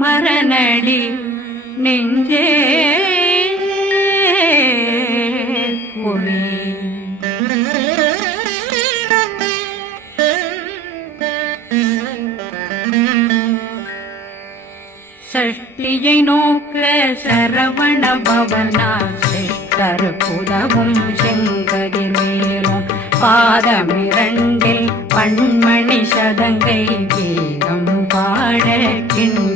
மரணடி நெஞ்சே குழி. சஷ்டியை நோக்க சரவண பவனா சிஷ்டர் புதவும் செங்கதிர் மேலும் பாதமிரண்டில் பண்மணி சதங்கை கீதம் பாட கிண்கிணியாட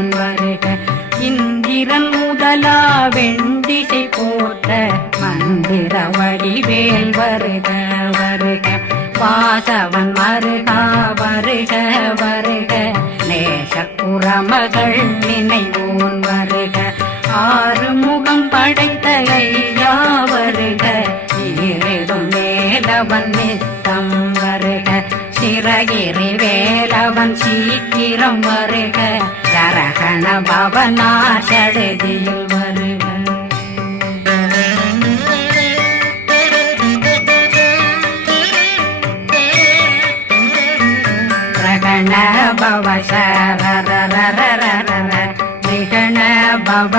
இந்திரன் முதலா வெண்டிசை போட்ட மந்திர வடிவேல் வருக வருக. வாசவன் மருகா வருக வருக. நேச குரமகள் நினைவு சடுதியில் வருக ரகண பவ சரரரரரரர ரிகண பவ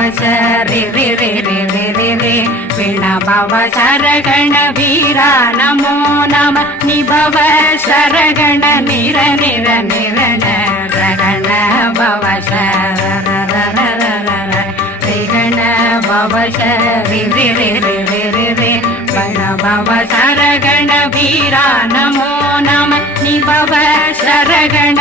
சரகண வீரா நமோ நம நிபவ சரகண நிர நிர நிரண ரகண பவ பவ சரி ரி ரி ரி ரி ரி ரி பண பவ சரகண வீரா நமோ நம நிபவ சரகண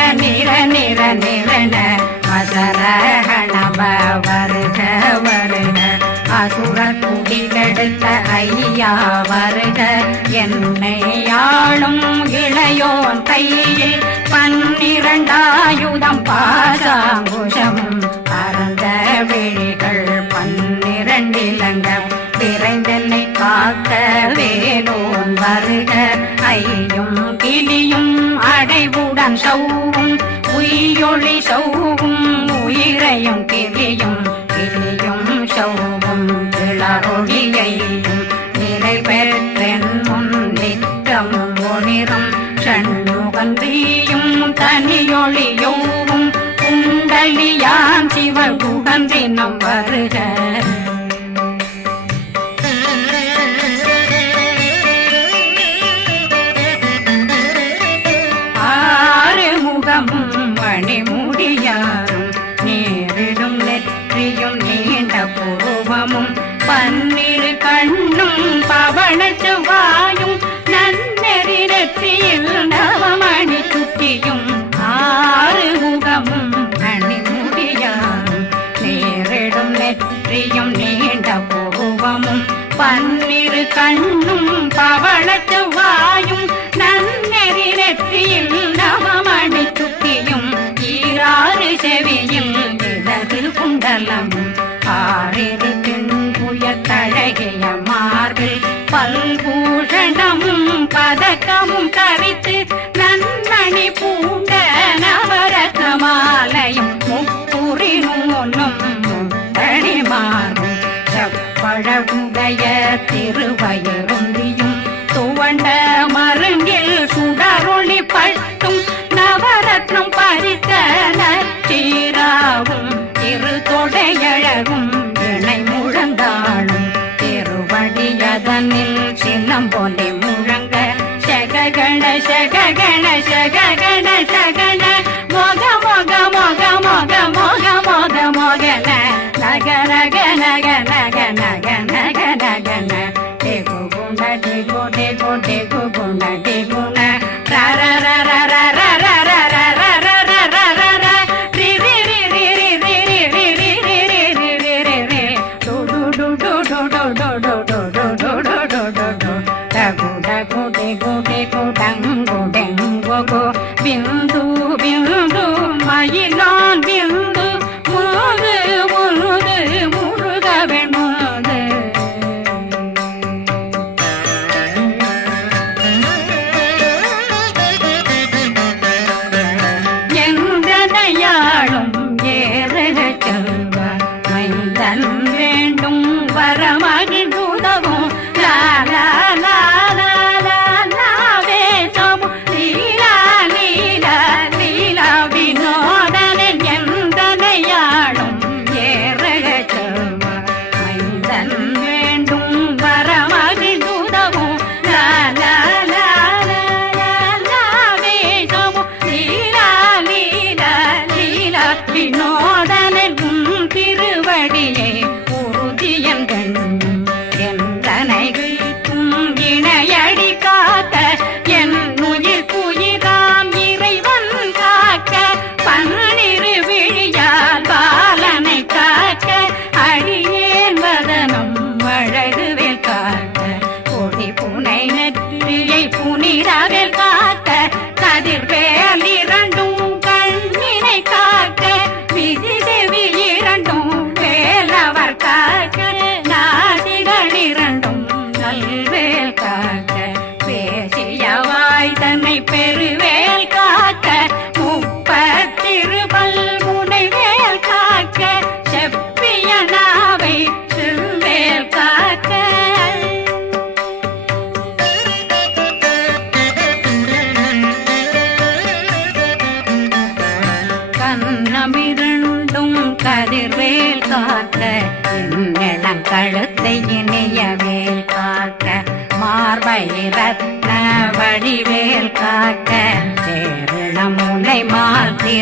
வருக வருக அசுர குடிகெடுத்த ஐயா வருக என்னை ஆளும் இளையோன் கையில் பன்னிரண்டாயுதம் பாசாங்குஷம் பரந்த விழிகள் சௌவும் உயிரொளி சௌவும் உயிரையும் கிளியும் கிளியும் சௌவும் இளரொளியையும் நிலை பெற்றென் முன் நித்தம் ஒளிரும் சண்முகந்தியும் தனியொளியோவும் குண்டலியான் சிவ குகந்தினம் வருக. கண்ணும் பவள செவ்வாயும் நன்னெறி நெற்றியில் நவமணி சுட்டியும் ஈராறு செவியும் இடது குண்டலம் திருவயருந்தியும் துவண்ட மருங்கில் சுடரொளி பட்டும் நவரத்னம் பறித்த நச்சீராவும் திரு தொடையழகும் இணை முழந்தாளும் திருவடியதனில் சின்னம் போலே முழங்க சககண சககண சககண சகன மோக மோக மோக மோக மோக மோக மோகன நகரக நகன.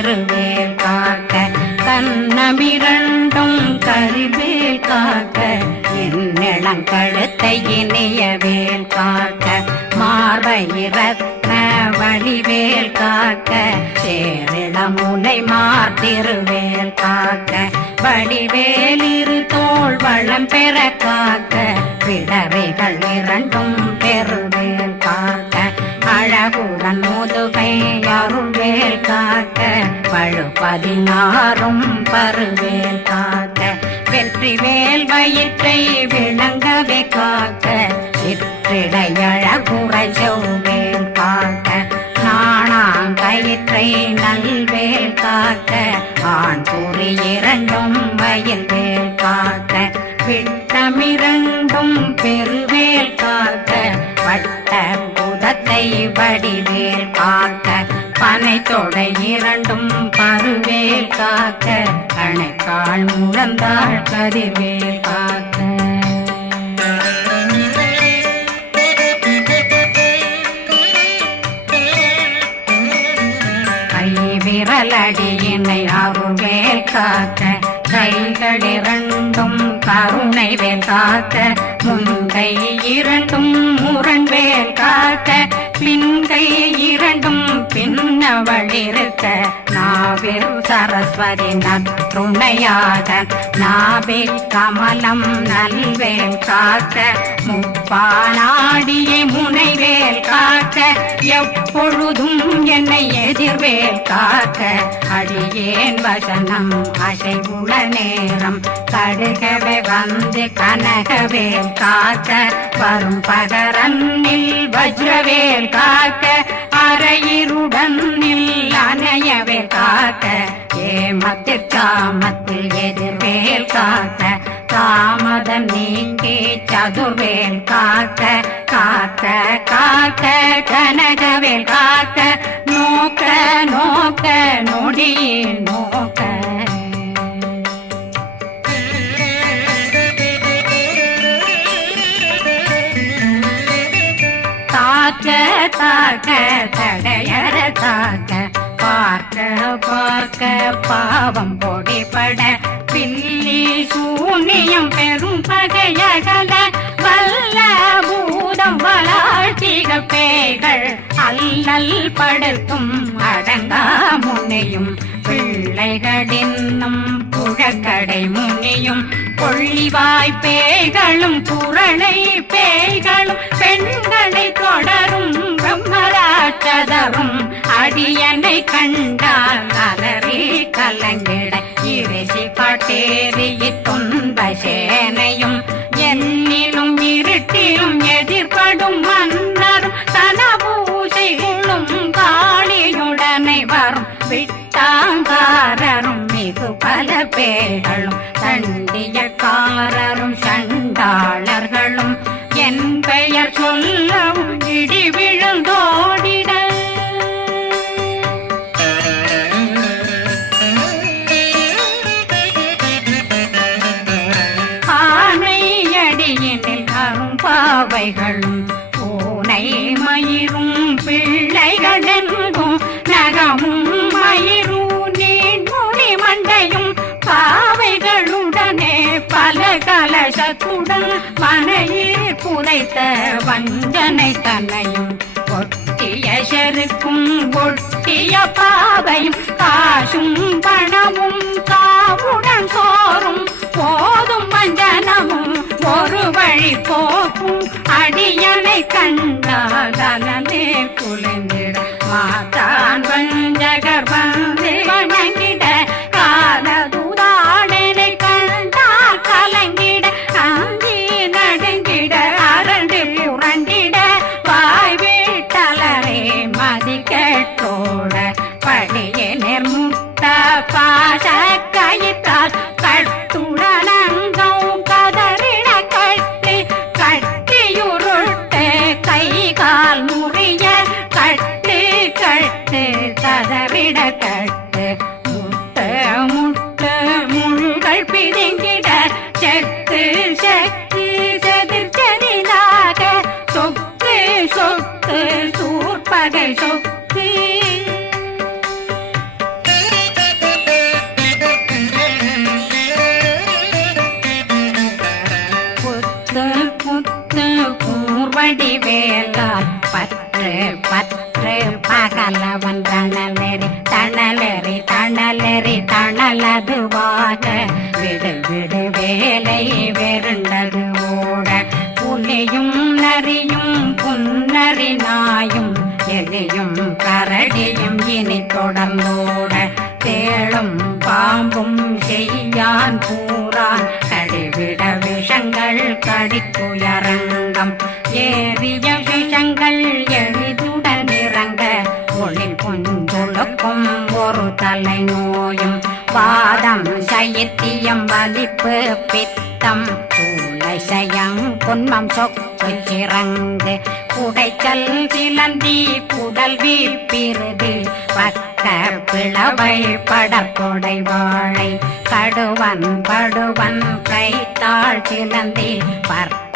திருவேல் காக்க கண்ணமிரண்டும் கருவேல் காக்க என்னிளங்கழுத்தை இணையவேல் காக்க மார்பயிரத்ன வழிவேல் காக்க சேரிளமுனை மார்த்திருவேல் காக்க வழிவேலிரு தோல் வளம் பெற காக்க பிளவைகள் இரண்டும் பெருவேல் காக்க அழகுடன் முதுகை அருள்வேல் காக்க பழு பதினாறும் பருவேல் காக்க வெற்றி வேல் வயிற்றை விளங்கவே காக்க சிற்றிடையழகுறை செவ்வேல் காக்க நாணாங்கயிற்றை நல்வேல் காக்க ஆண் கூறி இரண்டும் வயல்வேல் காக்க விட்டமிரண்டும் பெருவேல் காக்க வட்ட புதத்தை வடிவேல் காக்க பனை தொடை இரண்டும் காக்க கணைக்கால் முழந்தாள் கதிர்வேல் காக்க. கை விரலடியினை அருள்வேல் காக்க கைகள் இரண்டும் கருணை வேல் காக்க முன்கை இரண்டும் முரண்வேல் காக்க பின்கை இரண்டும் பின்னவளிருக்க நாவில் சரஸ்வதி நற்றுணையாக நாவில் கமலம் நல்வேல் காக்க முப்பானாடியை முனைவேல் காக்க எப்பொழுதும் என்னை எதிர்வேல் காக்க அடியேன் வசனம் அசைவுள நேரம் கடுகவே வந்து கனகவேல் காக்க வரும் பகரன்னில் வஜ்ரவேல் காக்க அரையிருடன் அணையவே காக்க ஏமத்தில் காமத்தில் எதிர்வேல் காக்க தாமதம் நீக்கி சதுர்வேல் காக்க காக்க காக்க கனகவேல் காக்க நோக்க நோக்க நொடியே நோக்க. தாக்க தாக்க தடையற தாக்க பார்க்க பார்க்க பாவம் பொடிபட பில்லி சூனியம் பெரும் பகையகல வல்ல பூதம் வளா கார்த்திக பேய்கள் அல்லல் படுத்தும் அடங்கா முனையும் பிள்ளைகளின்னும் புழக்கடை முனியும் கொள்ளிவாய் பேய்களும் குரளை பேய்களும் பெண்களை தொடரும் பிரம்மராட்சதரும் அடியனை கண்டால் அலறி கலங்கிட இறைசி பாட்டேறி துன்ப சேனையும் பல பேர்களும் தண்டியக்காரரும் கலசத்துடன் மனையில் புதைத்த வஞ்சனை தன்னையும் ஒட்டிய செருக்கும் ஒட்டிய பாவையும் காசும் பணமும் காவுடன் சோறும் போதும் வஞ்சனமும் ஒரு வழி போக்கும் அடியனை கண்டாதனே குளிந்திட மாதான் வஞ்சகர் வந்து வணங்கிட சங்கம் ஏறிய விஷங்கள் எளிதுடன் இறங்க ஒளி பொஞ்சொழுக்கும் ஒரு தலை நோயும் வாதம் சைத்தியம் வலிப்பு பித்தம். சயம் பொன்மம் சொக்கு சிறங்கு. குடைச்சல் சிலந்தி குடல் வீப்பிருது பக்க பிளவை படற்கொடை வாழை. கடுவன் படுவன் கைத்தாள் சிலந்தி. பர்த்த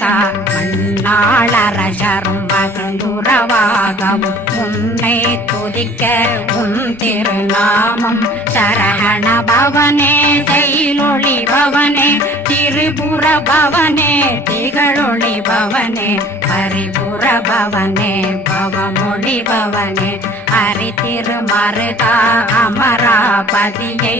எனக்கா மண்ணாளரசரும் மகிழ்ந்துறவாகவும் உன்னை துதிக்க உன் திருநாமம் சரகண பவனே செயலொளி பவனே திரிபுர பவனே திகழொளி பவனே பரிபுர பவனே பவமொழி பவனே. அரி திருமருகா அமராபதியை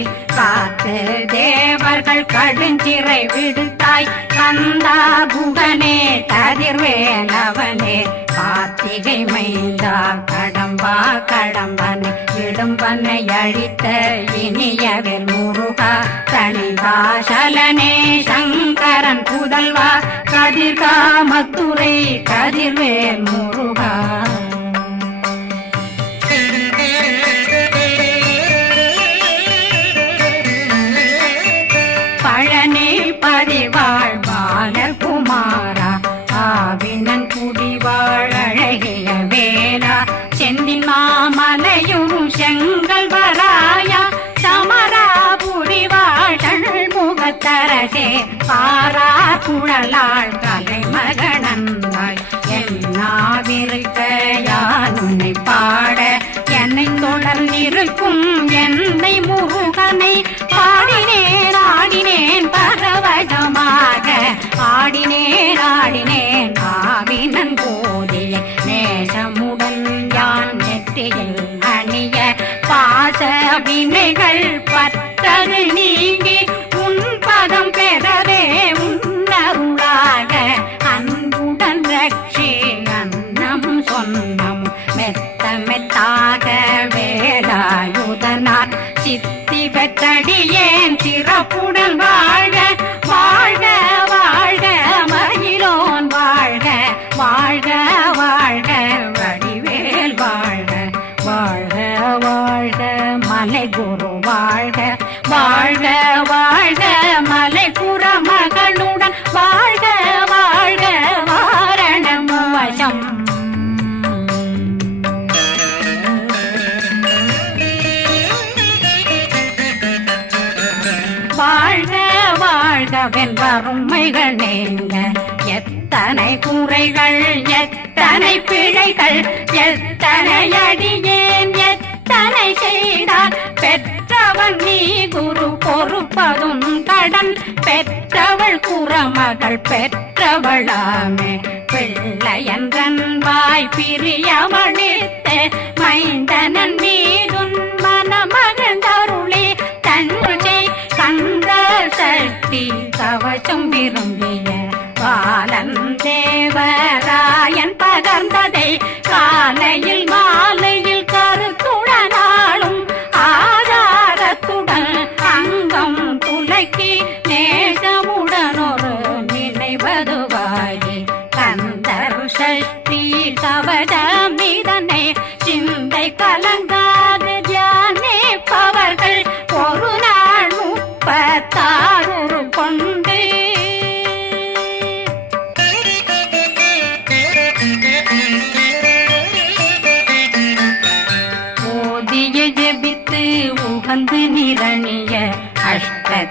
காத்து தேவர்கள் கடுஞ்சிறை விடுத்தாய். கந்தா குகனே கதிர்வேலவனே கார்த்திகை மைந்தா கடம்பா கடம்பனை இடும்பனை அழித்த இனியவர் முருகா தனிகாசலனே சங்கரன் புதல்வா கதிர்காமத்துறை கதிர்வேல் முருகா. ஆடி வாழ்வான குமாரா ஆவினன் குடிவாழகிய வேளா செந்தின் மாமலையும் செங்கல் வராயா சமரா புரிவாழல் முகத்தரசே பாரா குழலாள் கலை மகனந்தாய் எல்லாவிருக்க யானுனை பாட என்னை தொடர்ந்திருக்கும் என்னை முருகனை பாடினேன் ஆடினேன் பரவ ஆடினேன் ஆடினேன். ஆவினன் போதிய நேசமுடன் யான் நெற்றியில் அணிய பாச வினைகள் பத்தது நீங்கி உன் பதம் பெறவே உன்னருளாக. அன்புடன் ரட்சி அன்னம் சொன்னம் மெத்த மெத்தாக வேலாயுதனார் சித்தி பெற்றடியேன் சிறப்பு எத்தனை குறைகள் எத்தனை பிழைகள் எத்தனை அடியேன் எத்தனை செய்தார் பெற்றவன் நீ குரு பொறுப்பதும் கடன். பெற்றவள் குறமகள் பெற்றவளாமே. பிள்ளையன்றன் வாய் பிரியமளித்த மைந்தனன் மீதுன் மனமகந்தருளே தன்னுடைய கந்த சக்தி கவசம் விரும்பிய. பாலன் தேவராயன்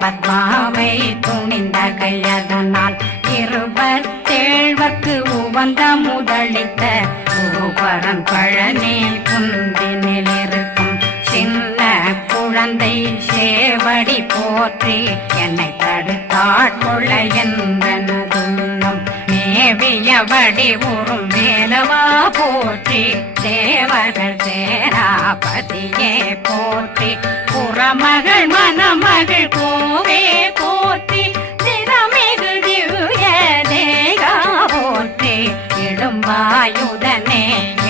பத்மாவை துணிந்த கையதனால் இருபத்தேழ்வர்க்கு உவந்த முதலித்த ஊபரன் பழனி குந்தினில் இருக்கும் சின்ன குழந்தை சேவடி போற்றி என்னை தடுத்தாட்கொள்ள என்பனதுள்ளம் மேவியபடி உறும் வேலவா போற்றி தேவர்கள் சேராபதியே போற்றி. புறமகள் மணமகள் கோவே போற்றி. திறமிகு திவ்ய தேகா போற்றி. இடும்பாயுதனே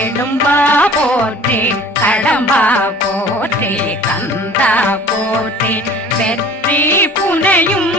இடும்பா போற்றி. கடம்பா போற்றி கந்தா போற்றி. வெற்றி புனையும்